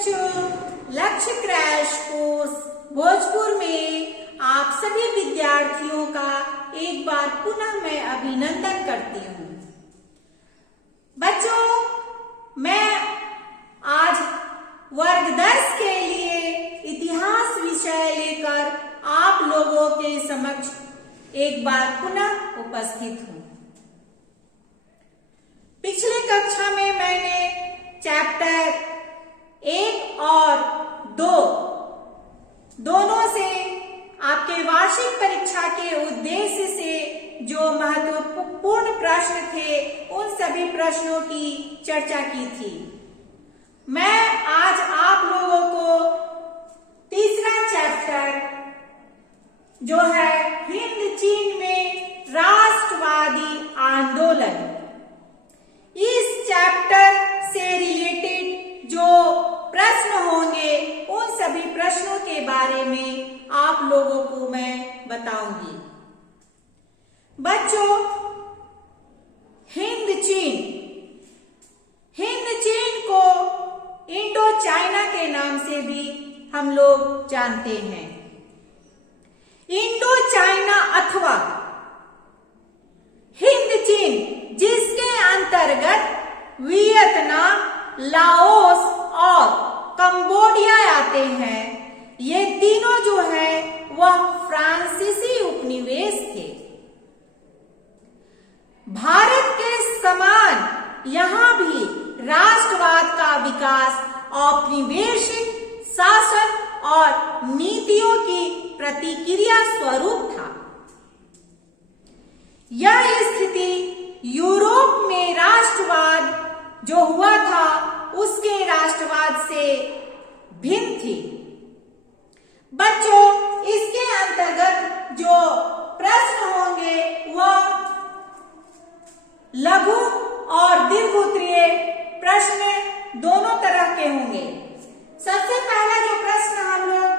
बच्चों, लक्ष्य crash course Bhojpur में आप सभी विद्यार्थियों का एक बार पुनः मैं अभिनंदन करती हूँ। बच्चों, मैं आज वर्ग 10 के लिए इतिहास विषय लेकर आप लोगों के समक्ष एक बार पुनः उपस्थित हूँ। पिछले कक्षा में मैंने चैप्टर 1 और 2 दोनों से आपके वार्षिक परीक्षा के उद्देश्य से जो महत्वपूर्ण प्रश्न थे उन सभी प्रश्नों की चर्चा की थी। मैं आज आप लोगों को तीसरा चैप्टर जो है हिंद चीन में राष्ट्रवादी आंदोलन, इस चैप्टर से रिलेटेड जो प्रश्न होंगे उन सभी प्रश्नों के बारे में आप लोगों को मैं बताऊंगी। बच्चों, हिंद चीन को इंडो चाइना के नाम से भी हम लोग जानते हैं। इंडो चाइना अथवा हिंद चीन, जिसके अंतर्गत वियतनाम, लाओस और कंबोडिया आते हैं, ये तीनों जो है वह फ्रांसीसी उपनिवेश थे। भारत के समान यहाँ भी राष्ट्रवाद का विकास औपनिवेशिक शासन और नीतियों की प्रतिक्रिया स्वरूप था। यह स्थिति यूरोप में राष्ट्रवाद जो हुआ था उसके राष्ट्रवाद से भिन्न थी। बच्चों, इसके अंतर्गत जो प्रश्न होंगे वह लघु और दीर्घ उत्तरीय प्रश्न दोनों तरह के होंगे। सबसे पहला जो प्रश्न हम लोग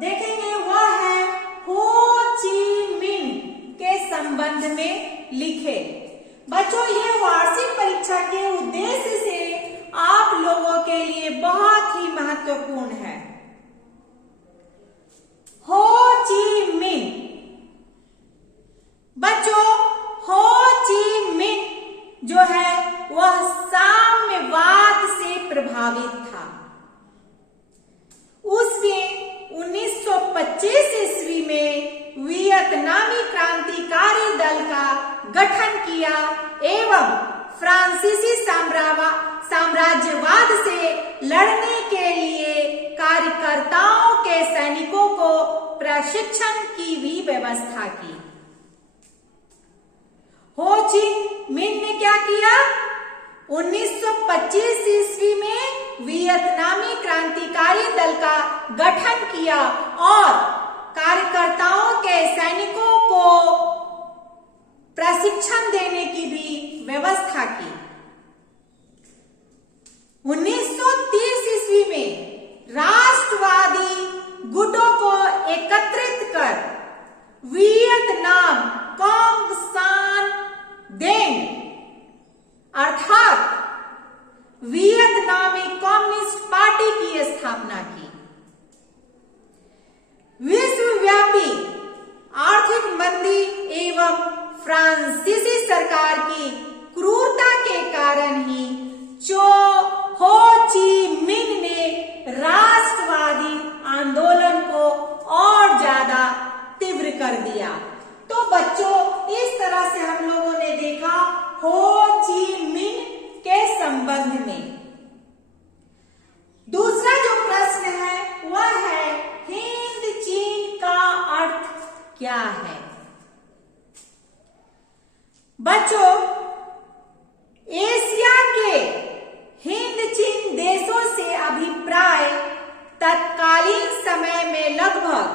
देखेंगे वह है हो ची मिन्ह के संबंध में लिखे। बच्चों, ये वार्षिक परीक्षा के उद्देश्य से आप लोगों के लिए बहुत ही महत्वपूर्ण है। हो ची मिन्ह, बच्चों, हो ची मिन्ह जो है वह साम्यवाद से प्रभावित था। उसने 1925 ईस्वी में वियतनामी क्रांतिकारी दल का गठन किया एवं फ्रांसीसी साम्राज्यवाद से लड़ने के लिए कार्यकर्ताओं के सैनिकों को प्रशिक्षण की भी व्यवस्था की। हो ची मिन्ह ने क्या किया? 1925 ईस्वी में वियतनामी क्रांतिकारी दल का गठन किया और कार्यकर्ताओं के सैनिकों को प्रशिक्षण देने की भी व्यवस्था की। 1930 ईस्वी में राष्ट्रवादी गुटों को एकत्रित कर वियतनाम कांग सान देंग अर्थात वियतनामी कम्युनिस्ट पार्टी की स्थापना की। विश्वव्यापी आर्थिक मंदी एवं फ्रांसीसी सरकार की क्रूरता के कारण ही हो ची मिन्ह ने राष्ट्रवादी आंदोलन को और ज्यादा तीव्र कर दिया। तो बच्चों, इस तरह से हम लोगों ने देखा हो ची मिन्ह के संबंध में। दूसरा जो प्रश्न है वह है हिंद चीन का अर्थ क्या है? बच्चों, एशिया के हिंद चीन देशों से अभिप्राय तत्कालीन समय में लगभग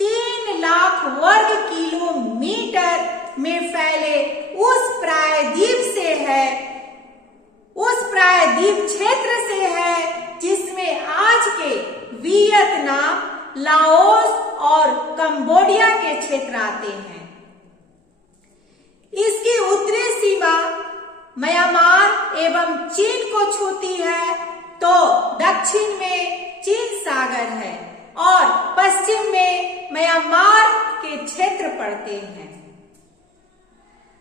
3 लाख वर्ग किलोमीटर में फैले उस प्रायद्वीप क्षेत्र से है जिसमें आज के वियतनाम, लाओस और कंबोडिया के क्षेत्र आते हैं। इसकी उत्तरी सीमा म्यांमार एवं चीन को छूती है तो दक्षिण में सागर है और पश्चिम में म्यांमार के क्षेत्र पड़ते हैं।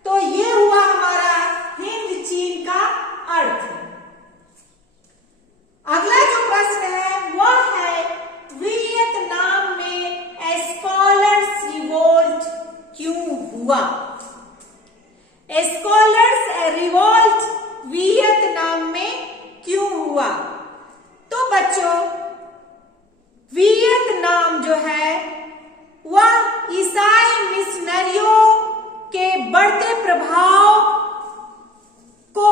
तो ये हुआ हमारा हिंद चीन का अर्थ। अगला जो प्रश्न है वह है वियतनाम में स्कॉलर्स रिवोल्ट क्यों हुआ? स्कॉलर्स रिवोल्ट वियतनाम में क्यों हुआ? तो बच्चों, वियतनाम जो है वह ईसाई मिशनरियों के बढ़ते प्रभाव को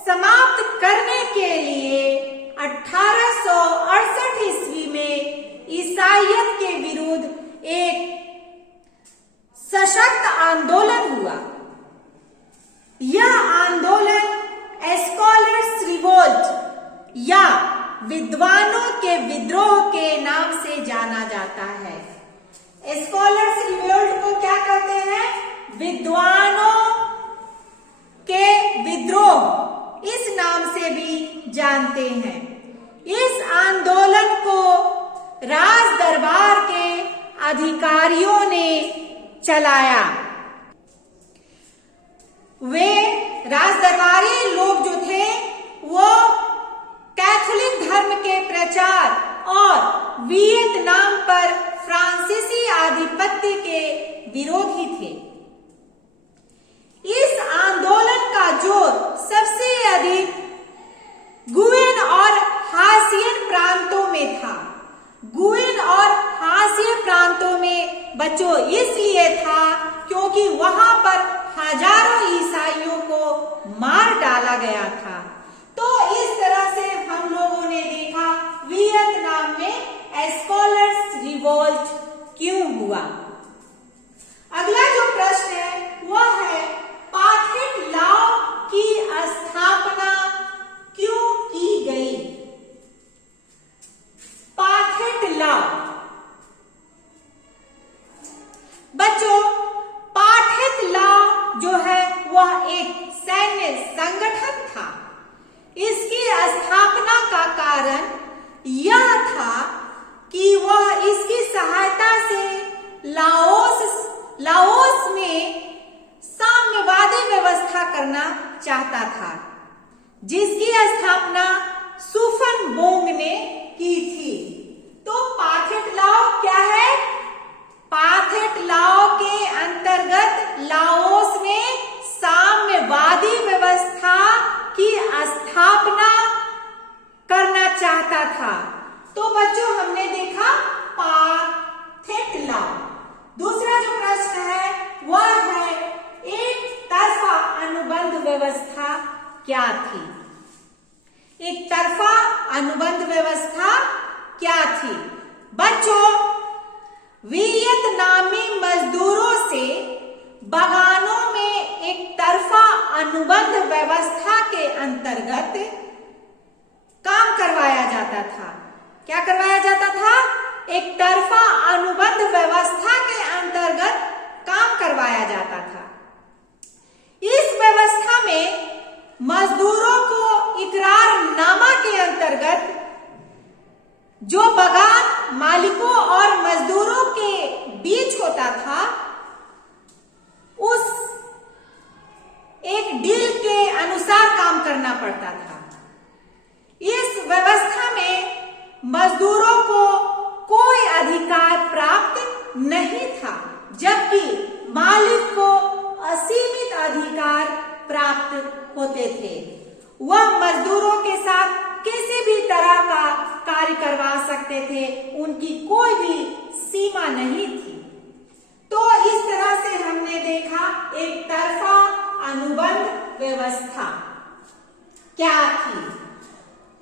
समाप्त करने के लिए 1868 ईस्वी में ईसाईयत के विरुद्ध एक सशक्त आंदोलन हुआ। यह आंदोलन स्कॉलर्स रिवोल्ट या विद्वानों के विद्रोह के नाम से जाना जाता है। स्कॉलर्स रिवोल्ट को क्या कहते हैं? विद्वानों के विद्रोह, इस नाम से भी जानते हैं। इस आंदोलन को राज दरबार के अधिकारियों ने चलाया। वे राजदरबारी लोग जो थे वो कैथोलिक धर्म के प्रचार और वियतनाम पर फ्रांसीसी आधिपत्य के विरोधी थे। इस आंदोलन का जोर सबसे अधिक गुयेन और हासियन प्रांतों में था। गुयेन और हासियन प्रांतों में बच्चों इसलिए था क्योंकि वहां पर हजारों ईसाइयों को मार डाला गया था। तो इस तरह से हम लोगों ने देखा वियतनाम में स्कॉलर्स रिवोल्ट क्यों हुआ। अगला जो प्रश्न है वह है पाथेट लॉ की स्थापना क्यों की गई? पाथेट लॉ बच्चों, पाथेट लॉ जो है वह एक सैन्य संगठन था। इसकी स्थापना का कारण यह था कि वह इसकी सहायता से लाओस में साम्यवादी व्यवस्था करना चाहता था, जिसकी स्थापना सुफनबोंग ने की थी। तो पाथेट लॉ क्या है? पाथेट लॉ के अंतर्गत लाओस में साम्यवादी व्यवस्था की स्थापना करना चाहता था। तो बच्चों हमने देखा पाथेट लॉ। दूसरा जो प्रश्न है वह है एक तरफा अनुबंध व्यवस्था क्या थी? एक तरफा अनुबंध व्यवस्था क्या थी? बच्चों, वियतनामी मजदूरों से बागानों में एक तरफा अनुबंध व्यवस्था के अंतर्गत काम करवाया जाता था। क्या करवाया जाता था? एक तरफा अनुबंध व्यवस्था के अंतर्गत काम करवाया जाता था। इस व्यवस्था में मजदूरों को इकरारनामा के अंतर्गत जो बागान मालिकों और मजदूरों के बीच होता था, उस एक डील के अनुसार काम करना पड़ता था। इस व्यवस्था में मजदूरों को कोई अधिकार प्राप्त नहीं था, जबकि मालिक को असीमित अधिकार प्राप्त होते थे। वह मजदूरों के साथ किसी भी तरह का कार्य करवा सकते थे, उनकी कोई भी सीमा नहीं थी। तो इस तरह से हमने देखा एक तरफा अनुबंध व्यवस्था क्या थी।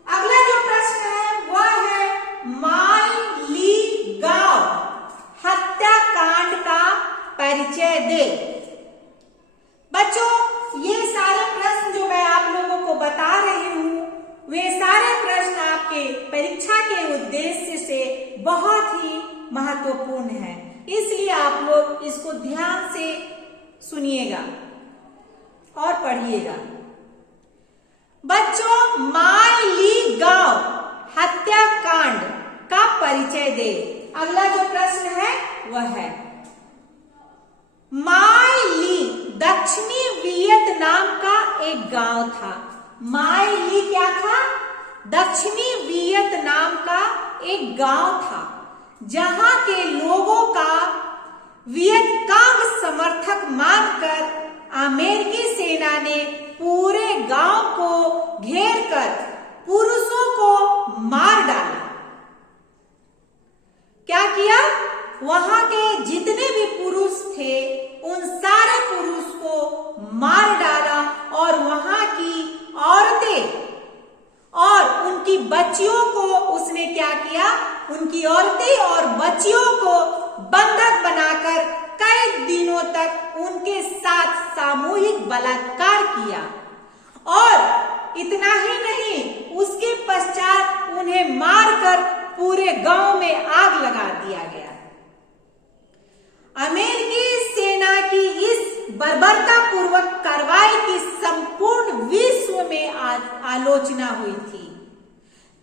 अगला जो प्रश्न है वह है माई ली गांव हत्याकांड का परिचय दे। बच्चों, ये सारे प्रश्न जो मैं आप लोगों को बता रही हूँ, वे सारे प्रश्न आपके परीक्षा के उद्देश्य से बहुत ही महत्वपूर्ण हैं। इसलिए आप लोग इसको ध्यान से सुनिएगा और पढ़िएगा। बच्चों, माई ली गांव हत्याकांड का अगला जो प्रश्न है वह है माय ली दक्षिणी वियतनाम का एक गांव था। माय ली क्या था? दक्षिणी वियतनाम का एक गांव था जहां के लोगों का वियतकांग समर्थक मानकर अमेरिकी सेना ने पूरे गांव को घेरकर पुरुषों को मार डाला। क्या किया? वहां के जितने भी पुरुष थे उन सारे पुरुष को मार डाला और वहां की औरतें और उनकी बच्चियों को उसने क्या किया? उनकी औरतें और बच्चियों को बंधक बनाकर कई दिनों तक उनके साथ सामूहिक बलात्कार किया और इतना ही नहीं, उसके पश्चात उन्हें मारकर पूरे गांव में आग लगा दिया गया। अमेरिकी सेना की इस बर्बरतापूर्वक कार्रवाई की संपूर्ण विश्व में आलोचना हुई थी।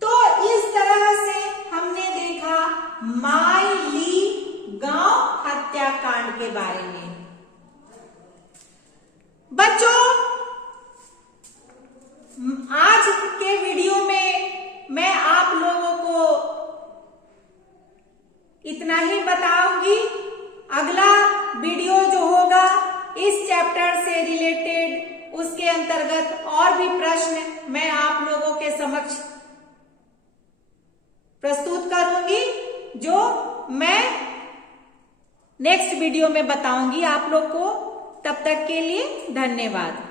तो इस तरह से हमने देखा माय ली गांव हत्याकांड के बारे में। बच्चों, आज के वीडियो में मैं आप लोगों को इतना ही बताऊंगी। अगला वीडियो जो होगा इस चैप्टर से रिलेटेड, उसके अंतर्गत और भी प्रश्न मैं आप लोगों के समक्ष प्रस्तुत करूंगी, जो मैं नेक्स्ट वीडियो में बताऊंगी आप लोग को। तब तक के लिए धन्यवाद।